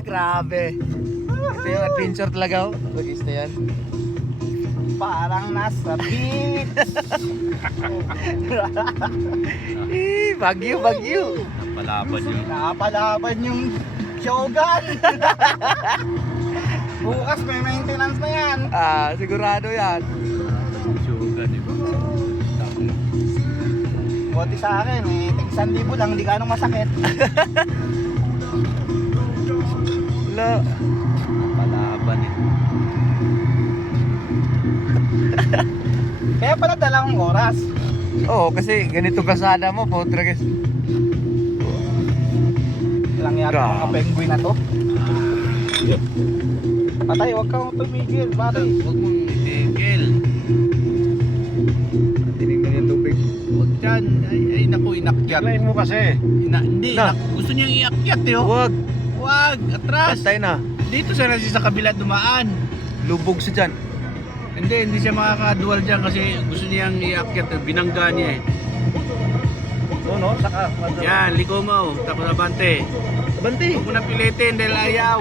Grabe. Ito yung adventure talaga, oh. Lagis na yan. Parang nasa beach. Bagyo, bagyo. Napalaban yung Shogun. Bukas may maintenance na yan. Sigurado yan. Buti sa akin, tig 1,000 lang, hindi ganong masakit. Wala. Palaban eh. Kaya pala dalawang oras. Oo, kasi ganito kasada mo, putra guys. Ilang yata Grabe. mga penguin na to. Patay, huwag kang tumigil, pare. Huwag mong itigil. Tinignan yung tubig. Huwag dyan. Ay naku, inakyat. Lain mo kasi. Hindi, Na. gusto niyang iakyat eh. Oh. Huwag. Huwag, atras. Pantay na. Dito sana siya sa kabila dumaan. Lubog siya dyan. Hindi siya makakadual dyan kasi gusto niyang iakyat. Binangga niya eh. No, saka. Yan, liko mo. Tapos abante. Abante. Huwag mo na pilitin dahil ayaw.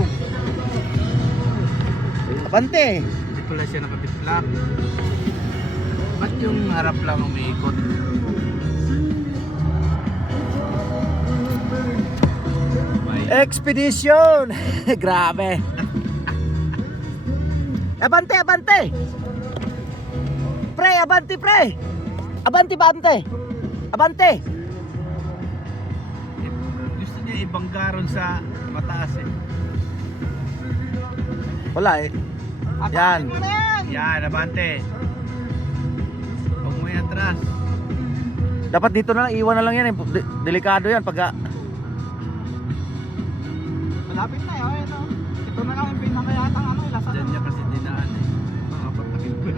Abante. Hindi pala siya nakatiplak. Ba't yung harap lang umiikot? Expedition. Grabe. Abante, abante. Pre, abante, pre. Abante, abante. Abante. Gusto niya ibanggaron sa mataas eh. Wala eh. Yan. Mo na yan. Yan, abante. Huwag mo yan atras. Dapat dito na lang, iwan na lang yan eh. Delikado yan pag Malapit na yun. Ito na lang yung pinakayatang ilasa. Diyan niya kasi dinaan eh.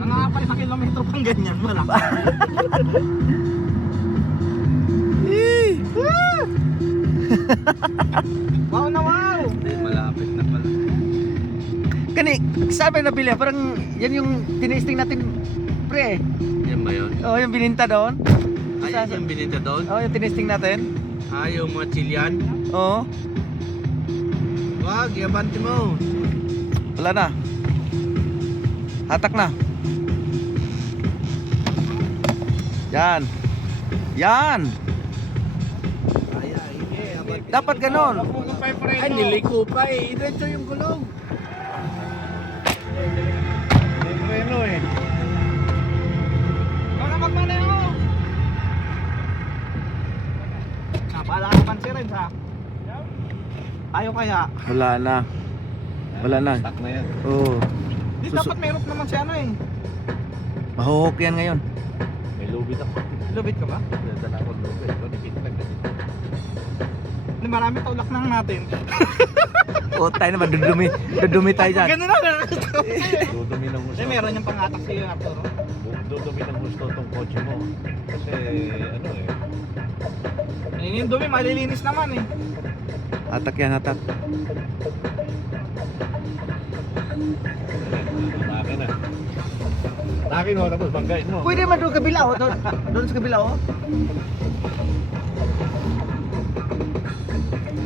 Mga 4 na kilometro pang ganyan. Wala. Wow na wow. Hindi, malapit na pala. Kani, sabi na Bilya, parang yan yung tinisting natin, pre. Yan ba yun? Oh, yung bininta doon. Ay, yung bininta doon? Oh, yung tinisting natin. Yung mga chilyan? Oo. Wag, iabante mo. Wala na. Hatak na. Yan. Yan. Dapat ganon. Ay, niliko pa eh. Diretso yung gulong. Preno eh. Ikaw na magmaneho. Napala ka pansirin sa. Ayaw kaya. Wala na. Wala na. Stuck na yan. Oo. Di dapat meron naman si ano eh. Mahuhok yan ngayon. May lubid ako. Lubit ka ba? Dala ko lubid. Lubid lang kasi. Hindi, marami tulak nang natin. O tayo naman, dudumi tayo dyan. Ganun na. Dudumi ng gusto. Hindi, meron yung pangatak si Arturo. Dudumi ng gusto itong kotse mo. Kasi ano eh. Yung dumi, malilinis naman eh. Hatak yan, hatak. Akin na. Akin mo, tapos banggain mo. Pwede man doon kabila, oh. Doon sa kabila, oh.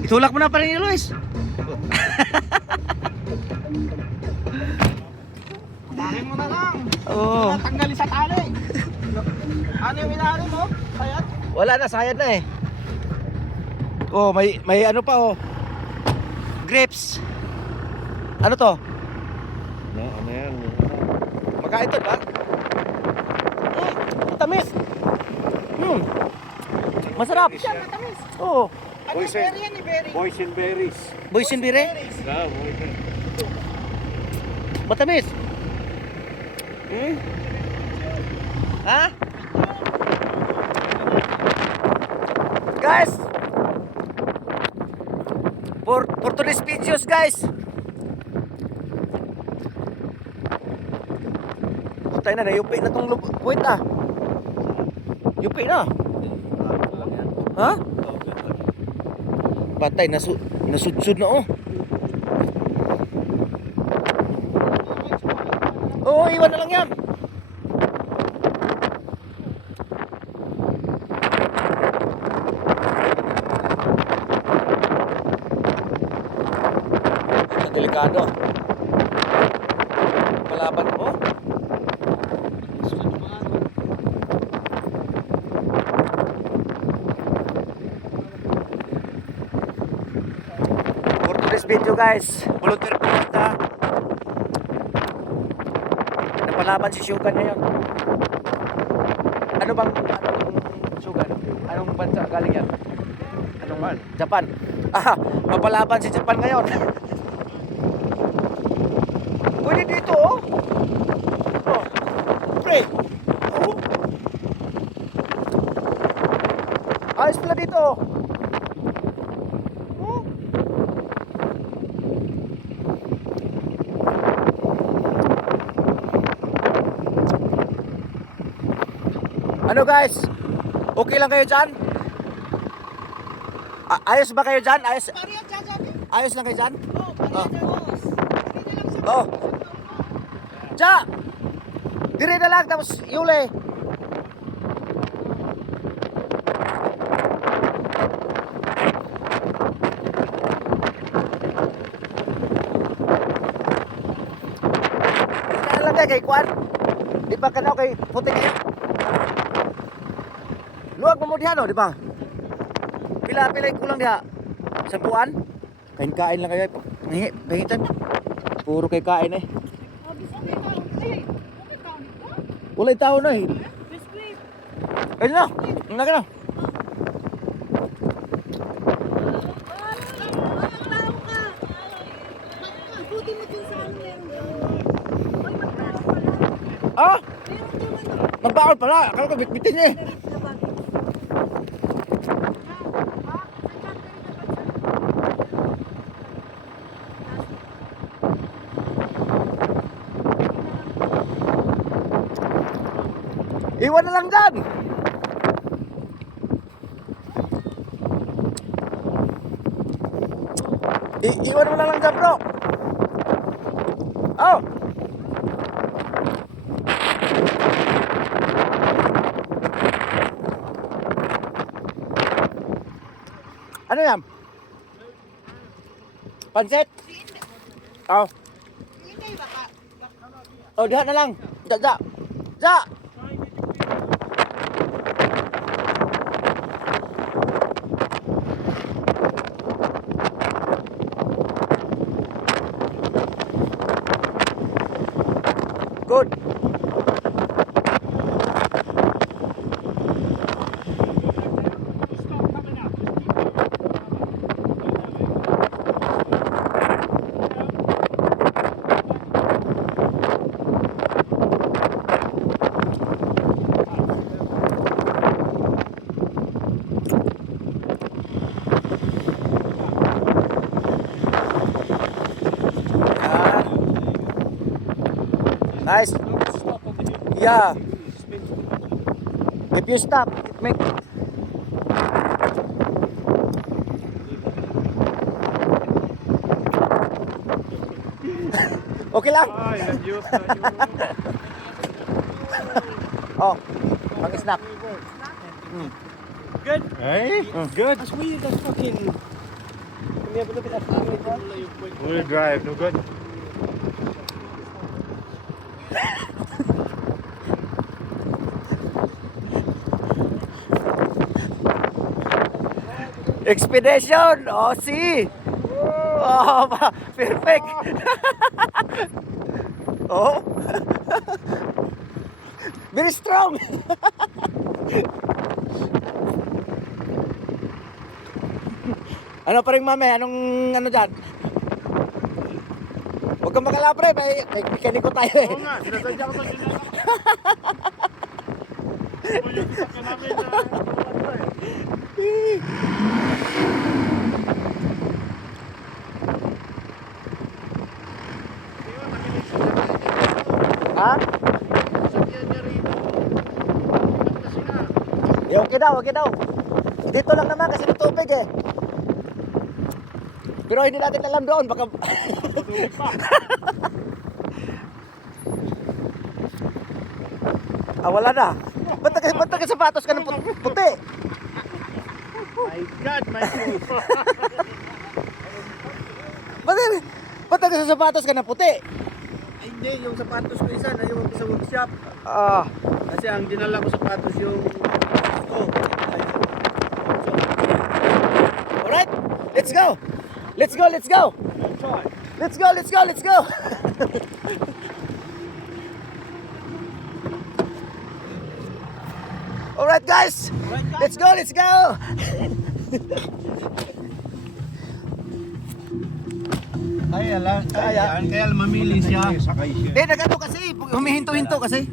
Itulak mo na pa rin ni Luis. Tarin mo na lang. Oo. Tanggalin sa tali. Ano yung inaari mo? Sayat? Wala na, sayad na eh. Oh, may ano pa oh. Grapes. Ano to? Ano yan? Makain to ba? Matamis. Masarap. Siya, matamis. Oo. Ano yung berry yan? Berry. Boysenberries. Boysenberry. Ah, boysenberries. Matamis. Ha? Guys. For today's videos, guys. Tayo na, nayupi na tong point ah. Yupi na. Ha? Patay, nasudsud na oh. Oo, iwan na lang yan. delikado. Palaban mo. For today's video guys, volunteer po kita. Napalaban si Shogun ngayon. Anong Shogun? Anong bansa galing yan? Anong man? Japan. Mapalaban si Japan ngayon. Pwede dito oh. Oh. Pre. Oh. Ayos pala dito oh. Oh. Ano guys? Okay lang kayo dyan? Ayos ba kayo dyan? Ayos lang kayo dyan? Oh. Ja! Dire na lang tapos yuli. Dire na lang kay Kwan. Di ba kanaw kay putik niya? Luwag mo diha no, di ba? Pila-pila kulang diha. Sampuan. Kain-kain lang kayo. Pangitan. Puro kay kain eh. Wala tao na eh. Ayun na. Ang laki na. Ah! Magbaon pala. Akala ko bitbitin eh. Iwan na lang dyan. Iwan mo na lang dyan bro. Oh. Ano yan? Pansit? Oh. Oh, diha na lang. Ja. Good. Nice. Yeah. If you stop, it make. Okay lang. Oh, pang snack. Good? Hey? Good. That's weird. That's fucking... Can we have a look at that family car? Wheel drive, no good. Expedition! Oh, see! Oh, perfect! Oh! Very strong! Ano pa rin mame? Anong ano dyan? Huwag kang makalapre, may mekaniko tayo eh. Oo nga, sinasadya ko sa sinasa. Yung sasakyan namin na... Ha? Sasakyan niya rito. Kasi na. Eh, okay daw. Dito lang naman kasi ng tubig eh. Pero hindi natin alam doon, baka... Patulog pa. Wala na. Ba't nagsapatos ka ng puti? My God, my God. Ba't sa sapatos ka na puti? Ay, hindi, yung sapatos ko isa na yung sa workshop. Ah, Kasi ang dinala ko sapatos yung ko. alright. Let's go. Let's go, let's go. Let's go, let's go, let's go. Alright guys. Let's go, let's go. Kaya lang, kaya mamili siya. Hindi, nagano kasi, humihinto-hinto kasi.